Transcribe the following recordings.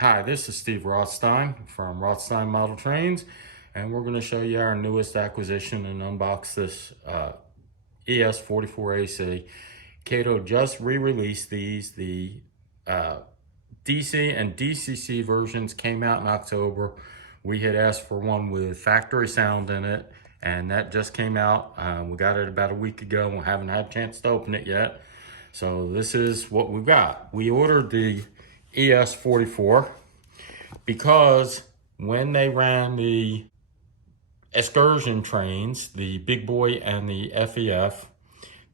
Hi, this is Steve Rothstein from Rothstein Model Trains, and we're going to show you our newest acquisition and unbox this ES44AC. Kato just re-released these. The DC and DCC versions came out in October. We had asked for one with factory sound in it, and that just came out. We got it about a week ago. We haven't had a chance to open it yet. So this is what we've got. We ordered the ES44 because when they ran the excursion trains, the Big Boy and the FEF,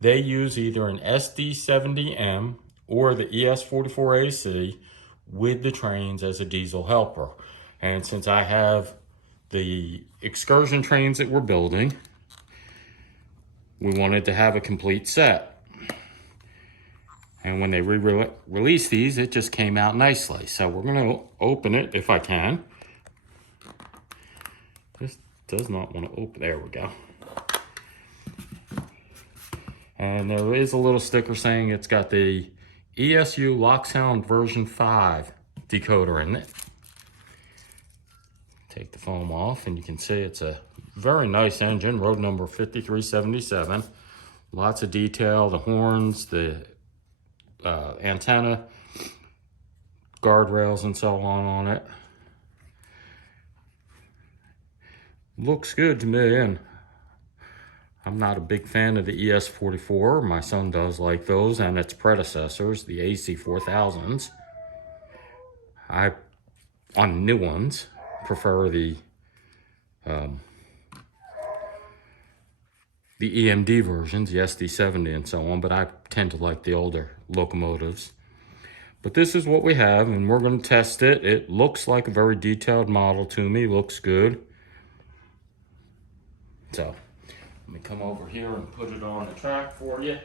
they use either an SD70M or the ES44AC with the trains as a diesel helper. And since I have the excursion trains that we're building, we wanted to have a complete set. And when they re-released these, it just came out nicely. So we're gonna open it if I can. This does not want to open, there we go. And there is a little sticker saying it's got the ESU Lock Sound version 5 decoder in it. Take the foam off and you can see it's a very nice engine, road number 5377. Lots of detail, the horns, the antenna, guardrails and so on it. Looks good to me, and I'm not a big fan of the ES44. My son does like those and its predecessors, the AC4000s. I, on new ones, prefer the EMD versions, the SD70 and so on, but I tend to like the older locomotives. But this is what we have, and we're going to test it. It looks like a very detailed model to me, looks good. So, let me come over here and put it on the track for you,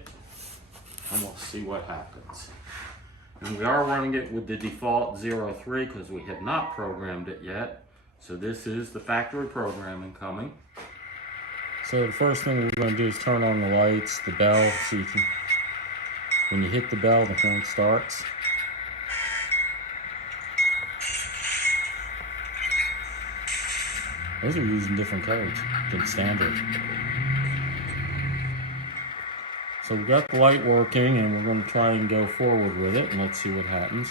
and we'll see what happens. And we are running it with the default 03 because we have not programmed it yet. So this is the factory programming coming. So the first thing we're going to do is turn on the lights, the bell, so you can, when you hit the bell, the horn starts. Those are using different codes than standard. So we've got the light working, and we're going to try and go forward with it, and let's see what happens.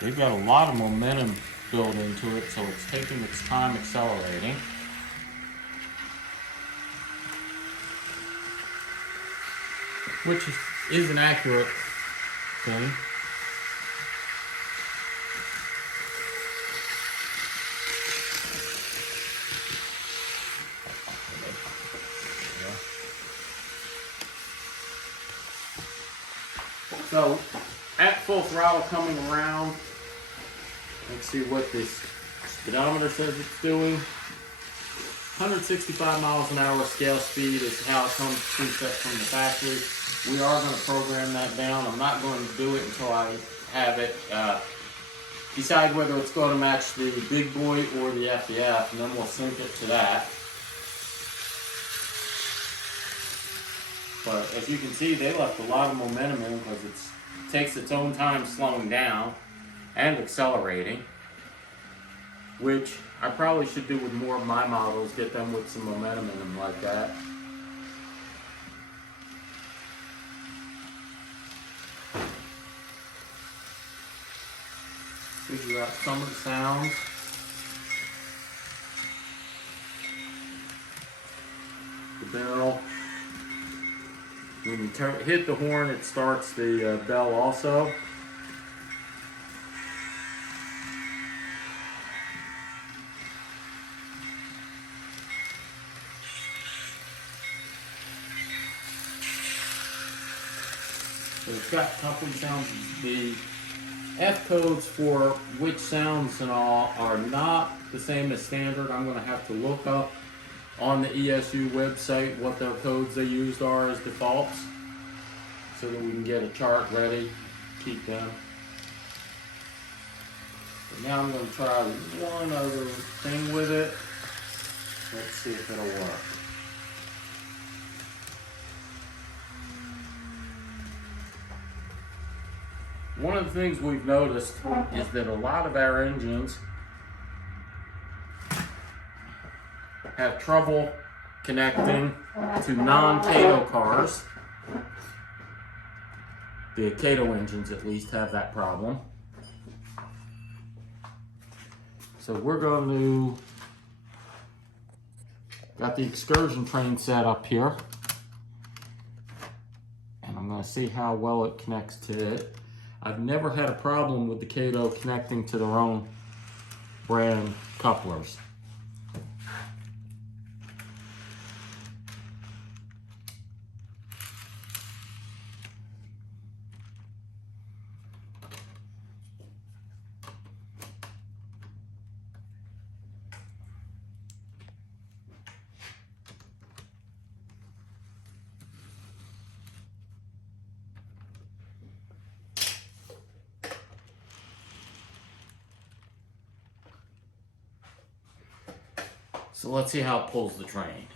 They've got a lot of momentum built into it, so it's taking its time accelerating. Which is an accurate thing. So, at full throttle coming around, let's see what this speedometer says it's doing. 165 miles an hour scale speed is how it comes preset from the factory. We are going to program that down. I'm not going to do it until I have it decide whether it's going to match the Big Boy or the FEF, and then we'll sync it to that. But as you can see, they left a lot of momentum in because it takes its own time slowing down and accelerating, which I probably should do with more of my models, get them with some momentum in them like that. Figure out some of the sounds. The barrel. When you hit the horn, it starts the bell also. So it's got coupling sounds. The F codes for which sounds and all are not the same as standard. I'm going to have to look up on the ESU website what their codes they used are as defaults so that we can get a chart ready, keep them. But now I'm going to try one other thing with it. Let's see if it'll work. One of the things we've noticed is that a lot of our engines have trouble connecting to non-Kato cars. The Kato engines at least have that problem. So we're going to, got the excursion train set up here. And I'm going to see how well it connects to it. I've never had a problem with the Kato connecting to their own brand couplers. So let's see how it pulls the train.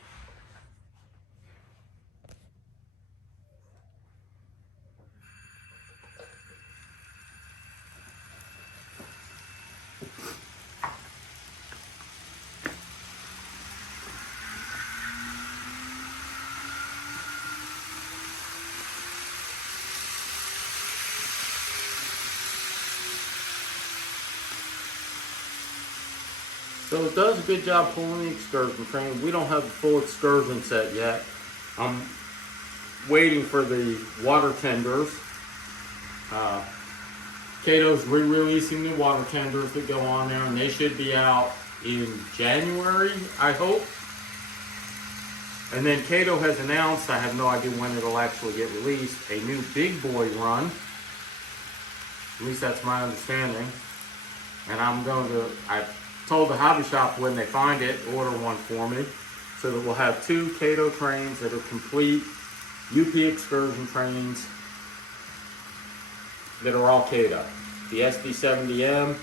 So it does a good job pulling the excursion train. We don't have the full excursion set yet. I'm waiting for the water tenders. Kato's re-releasing the water tenders that go on there, and they should be out in January, I hope. And then Kato has announced, I have no idea when it'll actually get released, a new big boy run. At least that's my understanding. And I told the hobby shop when they find it, order one for me, so that we'll have 2 Kato trains that are complete UP excursion trains that are all Kato. The SD70M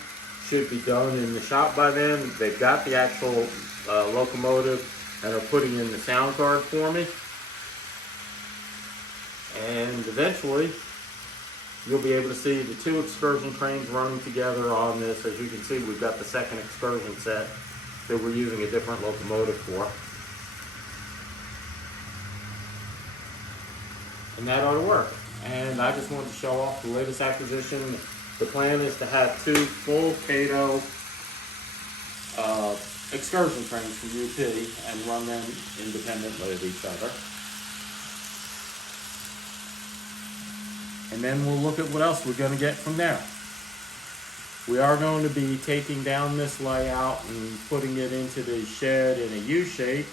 should be done in the shop by then. They've got the actual locomotive and are putting in the sound card for me. And eventually, you'll be able to see the 2 excursion trains running together on this. As you can see, we've got the second excursion set that we're using a different locomotive for. And that ought to work. And I just wanted to show off the latest acquisition. The plan is to have 2 full Kato excursion trains from UP and run them independently of each other. And then we'll look at what else we're going to get from there. We are going to be taking down this layout and putting it into the shed in a U shape.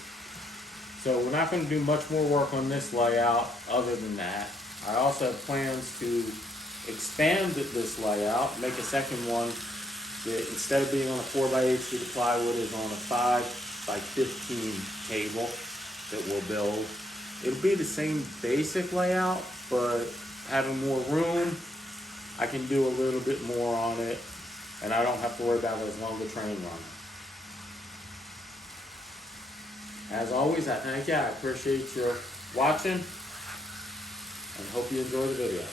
So we're not going to do much more work on this layout other than that. I also have plans to expand this layout, make a second one that instead of being on a 4x8 sheet of plywood is on a 5x15 table that we'll build. It'll be the same basic layout, but having more room, I can do a little bit more on it, and I don't have to worry about as long a train run. As always, I thank you. I appreciate your watching, and hope you enjoy the video.